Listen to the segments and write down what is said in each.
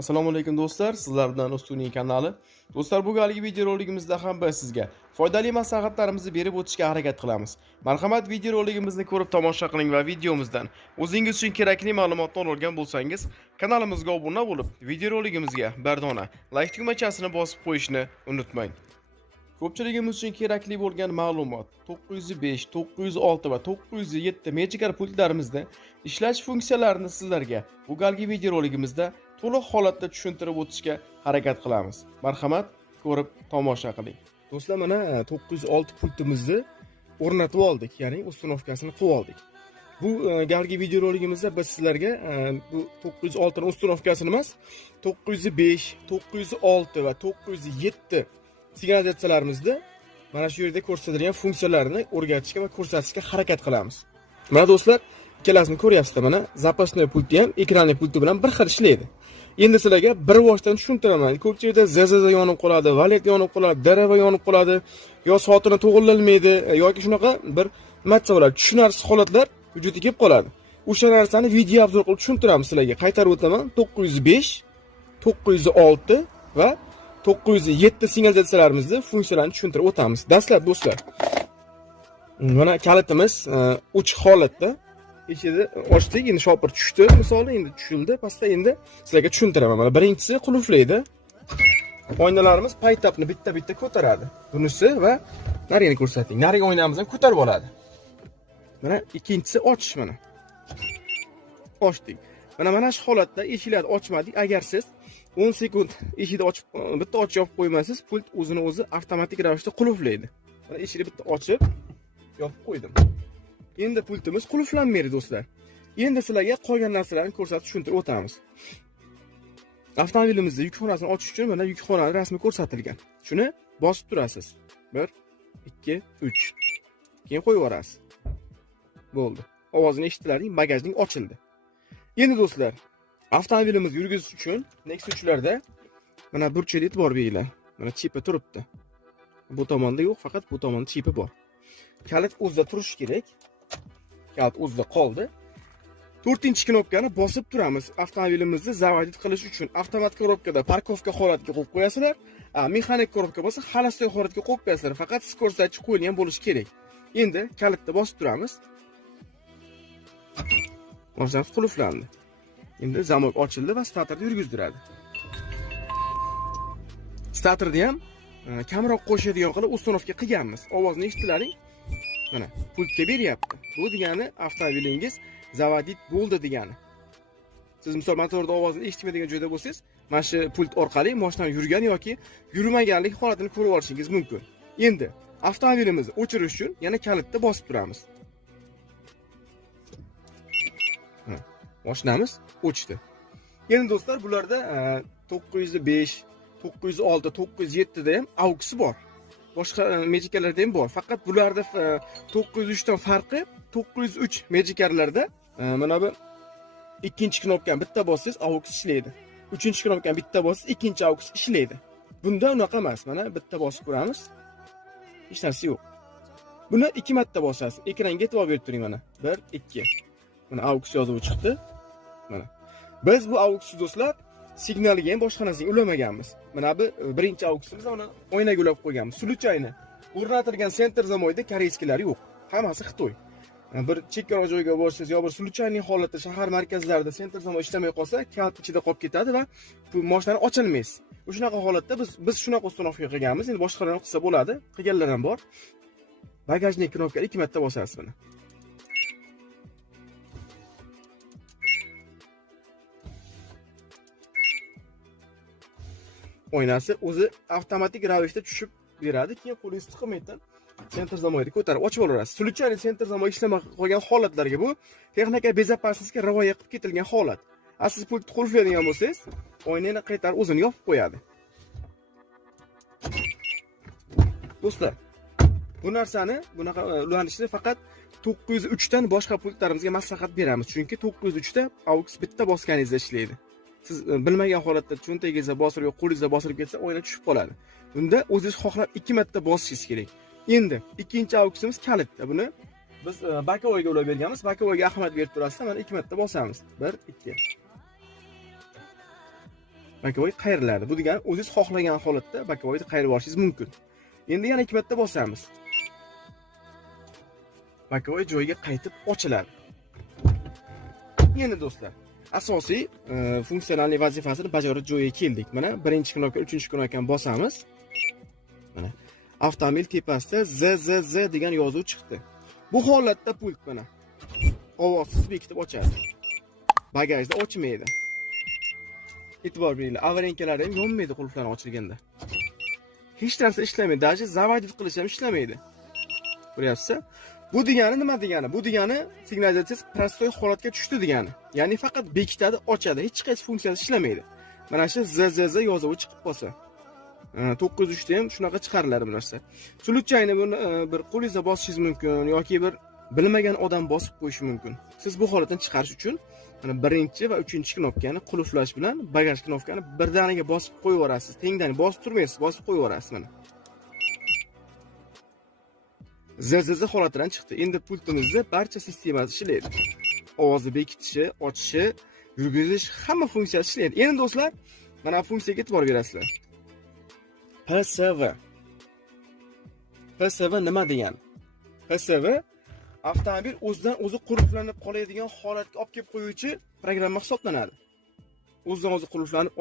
Assalomu alaykum do'stlar, sizlar bilan Ustunning kanali. Do'stlar, bu galgi videoroligimizda ham biz sizga foydali maslahatlarimizni berib o'tishga harakat qilamiz. Marhamat, videoroligimizni ko'rib tomosha qiling va videomizdan o'zingiz uchun kerakli ma'lumotni olgan bo'lsangiz, kanalimizga obuna bo'lib, videoroligimizga bir dona like tugmachasini bosib qo'yishni unutmang. Ko'pchiligimiz uchun kerakli bo'lgan ma'lumot 905, 906 va 907 Magikarp pultlarimizda ishlash funksiyalarini sizlarga bu galgi videoroligimizda to'liq holatda tushuntirib o'tishga harakat qilamiz. Marhamat, ko'rib tomosha qiling. Do'stlar, mana 906 pultimizni o'rnatib oldik, ya'ni ustunovkasini qo'yib oldik. Bu galgi videoroligimizda biz sizlarga bu 906 ning ustunovkasini emas, 905, 906 va 907 signalizatsiyalarimizni mana shu yerda ko'rsatilgan funksiyalarni o'rgatishga va ko'rsatishga harakat qilamiz. Mana do'stlar, ikkalasini ko'ryapsizlar, mana запасной pulti ham ekranli pulti bilan bir xil ishlaydi. Endi sizlarga bir boshdan tushuntiraman. Ko'pchilikda ZZZ yonib qoladi, valet yonib qoladi, DRV yonib qoladi, yo soatini to'g'rilanmaydi yoki shunaqa bir nima desa bo'ladi, tushunarsiz holatlar vujudga kelib qoladi. O'sha narsani video obzor qilib tushuntiramiz sizlarga. Qaytarib o'taman. 905, 906 va 907 signalizatsiyalarimizni funksiyalarini tushuntirib o'tamiz. Dastlab do'stlar, mana kalitimiz uch holatda. Eshikni ochdik, endi shopir tushdi, misoli endi tushildi. Pastda endi sizlarga tushuntiraman. Mana birinchisi qulflaydi. Oynalarimiz paytapni bitta-bitta ko'taradi. Bunisi va narigini ko'rsating. Narigi oynamizni ko'tarib oladi. Mana ikkinchisi ochish mana. Ochdik. Mana shu holatda eshiklarni ochmadik. Agar siz 10 sekund eshikni ochib, bitta ochib yopib qo'ymasangiz, pult o'zini o'zi avtomatik ravishda qulflaydi. Mana eshikni bitta ochib yopib qo'ydim. Endi pultimiz qulflanmaydi do'stlar. Endi sizlarga qolgan narsalarni ko'rsatib tushuntirib o'tamiz. Avtomobilimizning yukxonasini ochish uchun mana yukxonaning rasmi ko'rsatilgan. Shuni bosib turasiz. 1, 2, 3. Keyin qo'yib yuborasiz. Bo'ldi. Ovozini eshitdilaring, bagajning ochildi. Endi do'stlar, avtomobilimizni yurgizish uchun Nexus 3larda mana burchakda e'tibor beringlar. Mana chipi turibdi. Bu tomonda yo'q, faqat bu tomonda chipi bor. Kalit o'zida turishi kerak. Kalit o'zida qoldi. 4-knopkani bosib turamiz. Avtomobilimizni zavodit qilish uchun avtomat korobkada parkovka holatiga qo'yib qo'yasizlar. Mexanik korobka bo'lsa, xalastoy holatga qo'yib qo'yasizlar. Faqat siz ko'rsatchi qo'yilgan bo'lishi kerak. Endi kalitni bosib turamiz. Mashinamiz qulflandi. Endi zamok ochildi va starterni yurgizdiradi. Starterni ham kamroq qo'shadigan qilib ustunovka qilganmiz. Ovozni eshitdilaring? Mana pultga beryapti. Bu degani avtomobilingiz zavodit bo'ldi degani. Siz misol motorda ovozni eshitmaydigan joyda bo'lsangiz, mana shu pult orqali mashina yurgan yoki yurmaganlik holatini ko'rib olishingiz mumkin. Endi avtomobilimizni o'chirish uchun yana kalitni bosib turamiz. Mashinamiz o'chdi. Endi do'stlar, bularda 905, 906, 907 da ham AUX bor. Boshqa Magikarlarda ham bor. Faqat bularda 903 dan farqi 903 Magikarlarda mana bu ikkinchi knopkani bitta bossangiz AUX ishlaydi. Uchinchi knopkani bitta bossangiz ikkinchi AUX ishlaydi. Bunda unaqa emas. Mana bitta bosib ko'ramiz. Hech narsa yo'q. Buni 2 marta bosasiz. Ekranga e'tibor berib turing mana. 1, 2. Mana AUX yozuvi chiqdi. Mana. Biz bu AUX do'stlar signaliga ham boshqa narsaga ulamaganmiz. Mana bu birinchi AUXimiz, mana oynaga ulab qo'yganmiz. Suluchayni o'rnatilgan senter zamoyda koreyskilar yo'q. Hammasi Xitoy. Bir chekkaroq joyga borsangiz yo bir suluchayni holatda shahar markazlarida senter zamoy ishlamay qolsa, kalt ichida qolib ketadi va bu mashinani ocholmaysiz. Shunaqa holatda biz shunaqa ustunovka qilganmiz. Endi boshqalar ham qilsa bo'ladi. Qilganlar ham bor. Bagajnik knopkani 2 marta bosasiz mana. Oynasi o'zi avtomatik ravishda tushib beradi. Keyin qo'lingiz tiqilmaydan senter zamoyni ko'tarib ochib olaverasiz. Suluchayni senter zamoy ishlamay qolgan holatlarga bu texnika bezopaslikka rioya qilib ketilgan holat. Siz pultni qulflaydigan bo'lsangiz, oynani qaytarib o'zini yopib qo'yadi. Do'stlar, bu narsani bunaqa ulanishni faqat 903 dan boshqa pultlarimizga maslahat beramiz. Chunki 903 da AUX bitta bosganingizda ishlaydi. Siz bilmagan holatda cho'ntagingizga bosib yoki qo'lingizga bosib ketsa, o'yna tushib qoladi. Bunda o'zingiz xohlab 2 marta bosishingiz kerak. Endi ikkinchi AUXimiz kalitda. Buni biz bakovoyga ulab berganmiz. Bakovoyga ahamiyat berib turasizlar. Mana 2 marta bosamiz. 1, 2. bakovoy qayriladi. Bu degani o'zingiz xohlagan holatda bakovoyni qayirib olishingiz mumkin. Endi yana 2 marta bosamiz. Bakovoy joyiga qaytib ochiladi. Endi do'stlar, asosiy funksional vazifasini bajarib joyiga keldik. Mana birinchi knopka, uchinchi knopkani bosamiz. Mana avtomobil tepasida ZZZ degan yozuv chiqdi. Bu holatda pult mana ovozsiz bekitib ochadi. Bagajda ochmaydi. E'tibor beringlar, avarenkalar ham yonmaydi qulflar ochilganda. Hech narsa ishlamaydi, даже заводить qilish ham ishlamaydi. Ko'ryapsiz? Bu degani nima degani? Bu degani signalizatsiya prostoy holatga tushdi degani. Ya'ni faqat bekitadi, ochadi, hech qaysi funksiyasi ishlamaydi. Mana shu ZZZ yozuvi chiqib qolsa. 903 da ham shunaqa chiqariladi bu narsa. Случайно buni bir qo'lingizda bosishingiz mumkin yoki bir bilmagan odam bosib qo'yishi mumkin. Siz bu holatdan chiqarish uchun mana birinchi va uchinchi knopkani qulflash bilan bagaj knopkani birdaniga bosib qo'yib yuborasiz. Tengdan bosib turmaysiz, bosib qo'yib yuborasiz mana. ZZZ holatidan chiqdi. Endi pultimizda barcha sistemasi ishlaydi. Ovozni bekitishi, ochishi, yurgizish, hamma funksiyasi ishlaydi. Endi do'stlar, mana bu funksiyaga e'tibor berasizlar. PSV. PSV nima degani? PSV avtomobil o'zidan o'zi qulflanib qoladigan holatga olib kelib qo'yuvchi programma hisoblanadi. O'zidan o'zi qulflanib,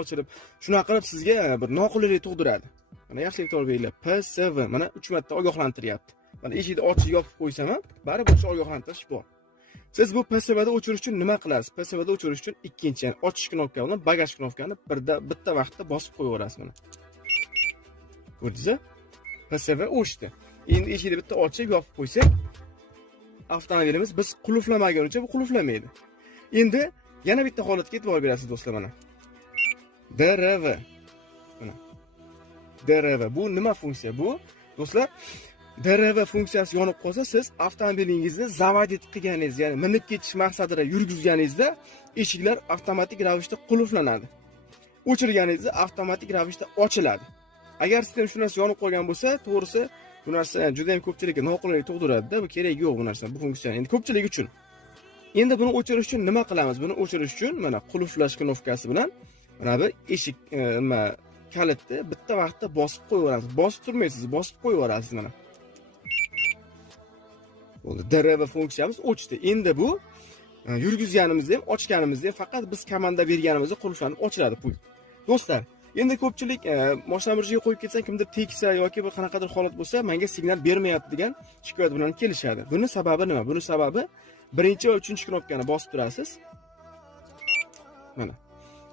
ochilib, shunaqa qilib sizga bir noqulaylik tug'diradi. Mana yaxshi e'tibor beringlar. PSV mana 3 marta ogohlantiryapti. Mana eshikni ochib yopib qo'ysam ham, baribir shu ogohlantirish bor. Siz bu PSVda o'chirish uchun nima qilasiz? PSVda o'chirish uchun ikkinchi, ya'ni ochish knopka bilan bagaj knopkani bitta vaqtda bosib qo'yaverasiz mana. Ko'rdingizmi? PSV o'chdi. Endi eshikni bitta ochib yopib qo'ysak, avtomobilimiz biz qulflamagunicha bu qulflamaydi. Endi yana bitta holatga e'tibor berasiz do'stlar mana. DRV. Mana. DRV bu nima funksiya? Bu do'stlar, DRV funksiyasi yonib qolsa, siz avtomobilingizni zavодить qilganingiz, ya'ni minib ketish maqsadida yurgizganingizda eshiklar avtomatik ravishda qulflanadi. O'chirganingizda avtomatik ravishda ochiladi. Agar sistem shu narsa yonib qolgan bo'lsa, to'g'risi bu narsa juda ham ko'pchilikka noqulaylik tug'diradi-da, bu kerak yo'q bu narsa, bu funksiya. Endi ko'pchilik uchun. Endi buni o'chirish uchun nima qilamiz? Buni o'chirish uchun mana qulflash knopkasi bilan mana bu eshik nima kalitni bitta vaqtda bosib qo'yaverasiz. Bosib turmaysiz, bosib qo'yaverasiz mana. Bo'ldi. DRV funksiyamiz o'chdi. Endi bu yurgizganimizda ham, ochganimizda ham faqat biz komanda berganimizda qulflanib ochiladi pult. Do'stlar, endi ko'pchilik mashina bir joyga qo'yib ketsang, kimdir teksa yoki bir qanaqadir holat bo'lsa, menga signal bermayapti degan shikoyat bilan kelishadi. Buni sababi nima? Buni sababi birinchi va uchinchi knopkani bosib turasiz. Mana.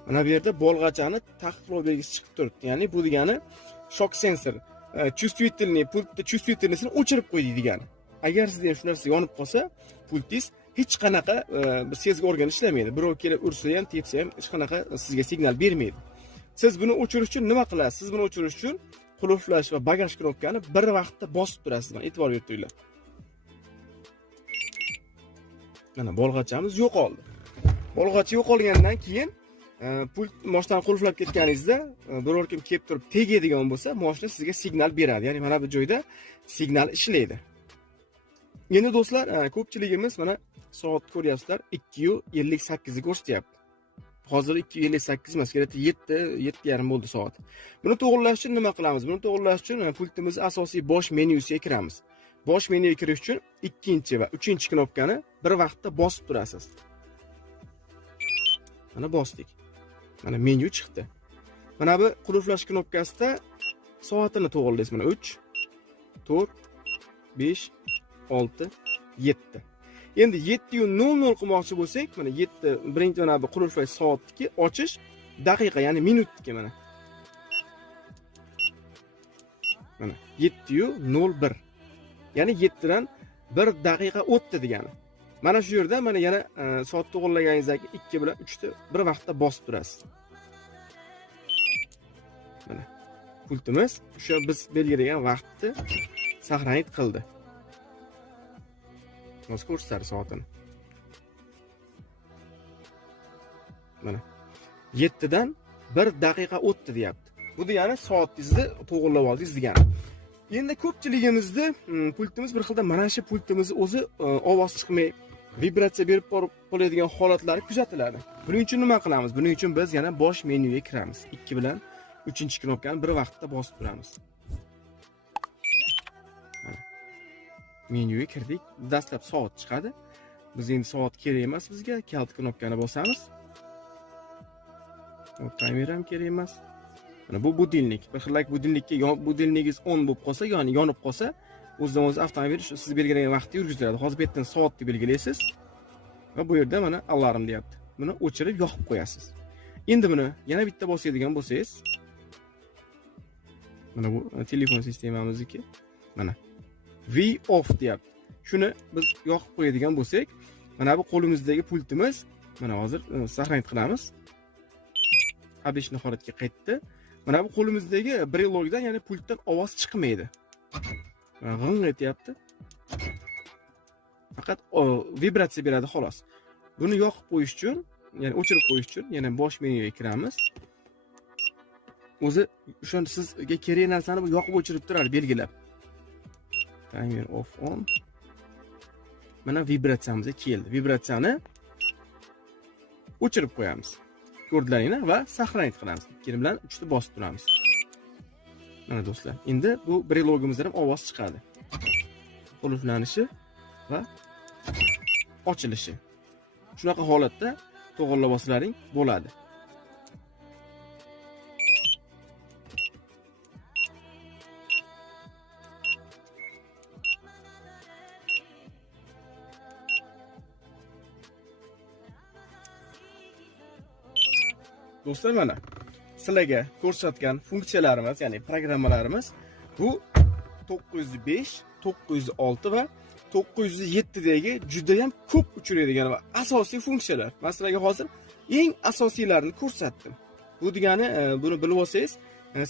Mana bu yerda bolg'achani taqiqlov belgisi chiqib turibdi. Ya'ni bu degani shok sensor, чувствительный pultni чувствительностini o'chirib qo'ydi degani. Agar sizda ham shu narsa yonib qolsa, pultingiz hech qanaqa sezgi organi ishlamaydi. Birov kelib ursa ham, tepsa ham hech qanaqa sizga signal bermaydi. Siz buni o'chirish uchun nima qilasiz? Siz buni o'chirish uchun qulflash va bagaj knopkani bir vaqtda bosib turasiz. Mana e'tibor berib turinglar. Mana bolg'achamiz yo'qoldi. Bolg'acha yo'qolgandan keyin pult mashinani qulflab ketganingizda biror kim kelib turib tegadigan bo'lsa, mashina sizga signal beradi. Ya'ni mana bu joyda signal ishlaydi. Endi do'stlar, ko'pchiligimiz mana soat ko'ryapsizlar, 2:58 ni ko'rsatyapti. Hozir 2:58 emas, kerakda 7:30 bo'ldi soat. Buni to'g'rilash uchun nima qilamiz? Buni to'g'rilash uchun pultimizning asosiy bosh menyusiga kiramiz. Bosh menyuga kirish uchun ikkinchi va uchinchi knopkani bir vaqtda bosib turasiz. Mana bosdik. Mana menyu chiqdi. Mana bu qulflash knopkasida soatini to'g'rilaysiz. Mana 3, 4, 5, 6, 7. Endi 7:00 qilmoqchi bo'lsak, mana 7 birinchi mana bu qulflash soatniki ochish daqiqa, ya'ni minutniki mana. Mana 7:01. Ya'ni 7 dan 1 daqiqa o'tdi degani. Mana shu yerda mana yana soat to'g'rilaganingizda 2 bilan 3 ni bir vaqtda bosib turasiz. Mana pultimiz o'sha biz belgilagan vaqtni saqlanib qildi. O'z ko'rsatadi soatini. Mana 7 dan 1 daqiqa o'tdi deyapti. Bu degani soatingizni to'g'rilab oldingiz degani. Endi ko'pchiligimizda pultimiz bir xilda mana shu pultimizni o'zi ovoz chiqmay vibratsiya berib qoladigan holatlari kuzatiladi. Buning uchun nima qilamiz? Buning uchun biz yana bosh menyuga kiramiz. 2 bilan 3-knopkani bir vaqtda bosib turamiz. Menyuga kirdik. Dastlab soat chiqadi. Biz endi soat kerak emas bizga. Kalt knopkani bosamiz. Timer ham kerak emas. Mana bu budilnik. Bir xillik budilnikka budilnigingiz on bo'lib qolsa, ya'ni yonib qolsa, o'zidan o'zi avtomobil siz belgilagan vaqtda yurgizadi. Hozir bu yerdan soatni belgilaysiz va bu yerda mana alarm deyapti. Buni o'chirib yoqib qo'yasiz. Endi buni yana bitta bosadigan bo'lsangiz, mana bu telefon sistemamizniki. Mana V off deyapti. Shuni biz yoqib qo'yadigan bo'lsak, mana bu qo'limizdagi pultimiz, mana hozir saqlanib qilamiz. Obishni holatga qaytdi. Mana bu qo'limizdagi brelogdan, ya'ni pultdan ovoz chiqmaydi. G'ing etyapti. Faqat vibratsiya beradi xolos. Buni yoqib qo'yish uchun, ya'ni o'chirib qo'yish uchun yana bosh menyuga kiramiz. O'zi o'sha sizga kerak narsani bu yoqib o'chirib turadi, belgilab. Timer off on. Mana vibratsiyamiz keldi. Vibratsiyani o'chirib qo'yamiz. Ko'rdilaringlar va saqlanib qilamiz. Ikki bilan 3 ni bosib turamiz. Mana do'stlar, endi bu brelogimizdan ham ovoz chiqadi. Qulflanishi va ochilishi. Shunaqa holatda to'g'rilab olsalaring bo'ladi. Do'stlar, mana sizlarga ko'rsatgan funksiyalarimiz, ya'ni programmalarimiz bu 905, 906 va 907 dagi juda ham ko'p uchraydigan va asosiy funksiyalar. Men sizlarga hozir eng asosiylarini ko'rsatdim. Bu degani, buni bilib olsangiz,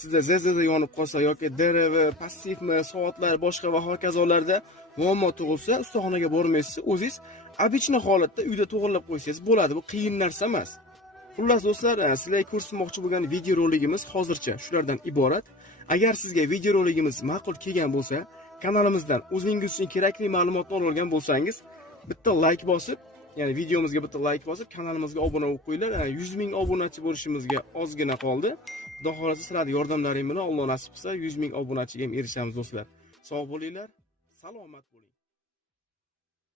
sizda ZZD yonib qolsa yoki DRV, passivmi, soatlar, boshqa va hokazolarda muammo tug'ilsa, ustaxonaga bormaysiz, o'zingiz obichniy holatda uyda to'g'irlab qo'ysangiz bo'ladi. Bu qiyin narsa emas. Xullas do'stlar, sizlarga ko'rsatmoqchi bo'lgan video roligimiz hozircha shulardan iborat. Agar sizga video roligimiz ma'qul kelgan bo'lsa, kanalimizdan o'zingiz uchun kerakli ma'lumotni olgan bo'lsangiz, bitta like bosib, ya'ni videomizga bitta like bosib, kanalimizga obuna bo'lib qo'yinglar. 100 ming obunachi bo'lishimizga ozgina qoldi. Xudo xolasa sizlarning yordamlaringiz bilan Alloh nasib qilsa 100 ming obunachiga ham erishamiz do'stlar. Sog' bo'linglar, salomat bo'ling.